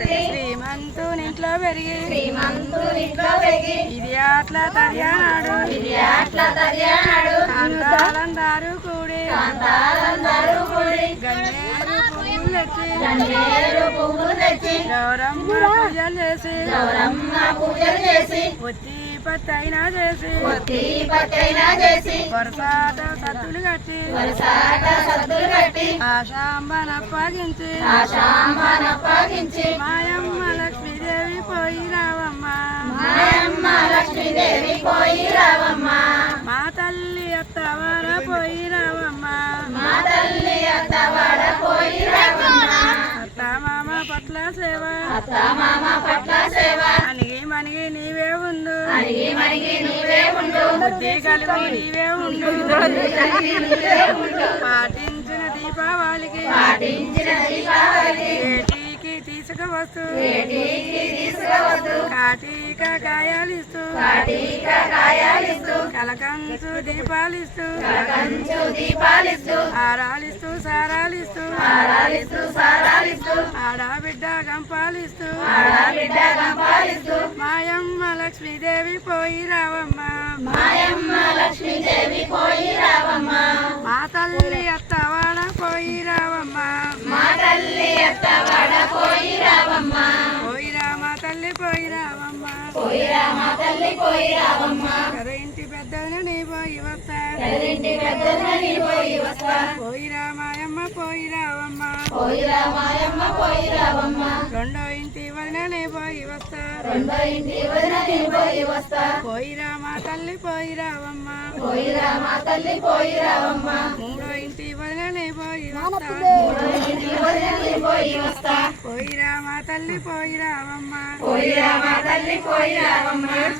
శ్రీమంతునింట్లో పెరిగి ఇది అట్లా తరియానాడు కాంతాలందరూ కూడి గన్నేరు పువ్వులు తెచ్చి గౌరమ్మ పూజలు చేసి ఒత్తి పత్తైనా చేసి వరసాట సత్తులు కట్టి ఆశాంబనప్పగించి మాయమ్మ లక్ష్మీదేవి పోయి రావమ్మ మా తల్లి అత్తవాడ పోయి రావమ్మ అత్త మామ పట్ల సేవ అనిగి మనిగి నీవే ఉండు బుద్ధి కలిగి నీవే ఉండు పాటించిన దీపావళికి ఏటికి తీసుకువస్తూ కాటిక కాయాలిస్తూ కలకంచు దీపాలిస్తూ ఆరాలిస్తూ సారాలిస్తూ ఆడబిడ్డ గంపాలిస్తూ మాయమ్మ లక్ష్మీదేవి పోయి రావమ్మ మా తల్లి అత్తవాడ పోయి రావమ్మ మా తల్లి పోయి రావమ్మ కదా ఇంటి పెద్దనే పోయి వస్తా పోయి రామాయమ్మ పోయి రావమ్మ రెండో ఇంటి వదిననే పోయి వస్తా పోయి రామా తల్లి పోయి రావమ్మ మూడో ఇంటి వదిననే పోయి వస్తా పోయి రామా తల్లి పోయి రావమ్మ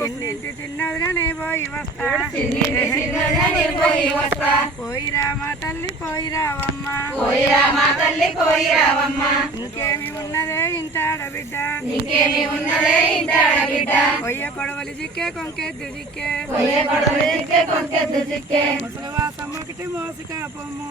చిన్నింటి చిన్నదిననే పోయి వస్తా పోయి రామా తల్లి పోయి రావమ్మ ఇంకేమి ఉన్నదే ఇంటాడ బిడ్డ కొయ్య కొడవలి జిక్కే కొంకెద్దు జిక్కే ముసలివాసం ఒకటి మోసుకా పొమ్ము